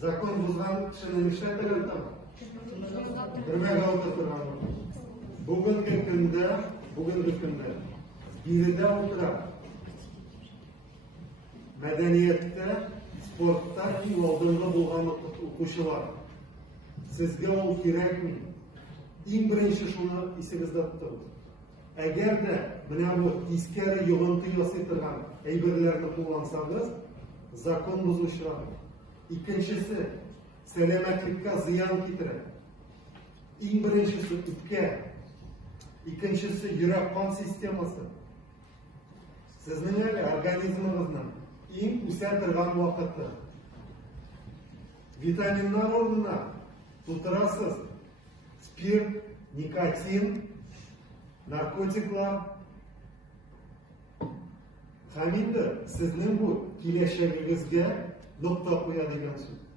Закон бұзған кішіні мешай тәрелтам. Бірмек алты тұрған. Бүгінгі күнді биреде отыра. Мәдениетті, спортта ең алдыңғы болған оқушылар. Сізге ол керек ме? Ең бірінші шуны есіңізде тұтыңыз. Әгер де мына бұл тискері йоғынты ясый тұрған әйберлерді қоллансаңыз, закон бұзушылар. Икенчесе, сәлемәтлікке зиян кетіреді. Ең біріншісі үпке, икенчесе йөрәк қан системасы. Сіздің әлі организміңіздің ең үсә тұрған уақыты. Витаминнар орнына тутырасыз спирт, никотин, наркотиклар. Һәм инде сезнең бу киләчәгегезгә нокта куя дигән сүз.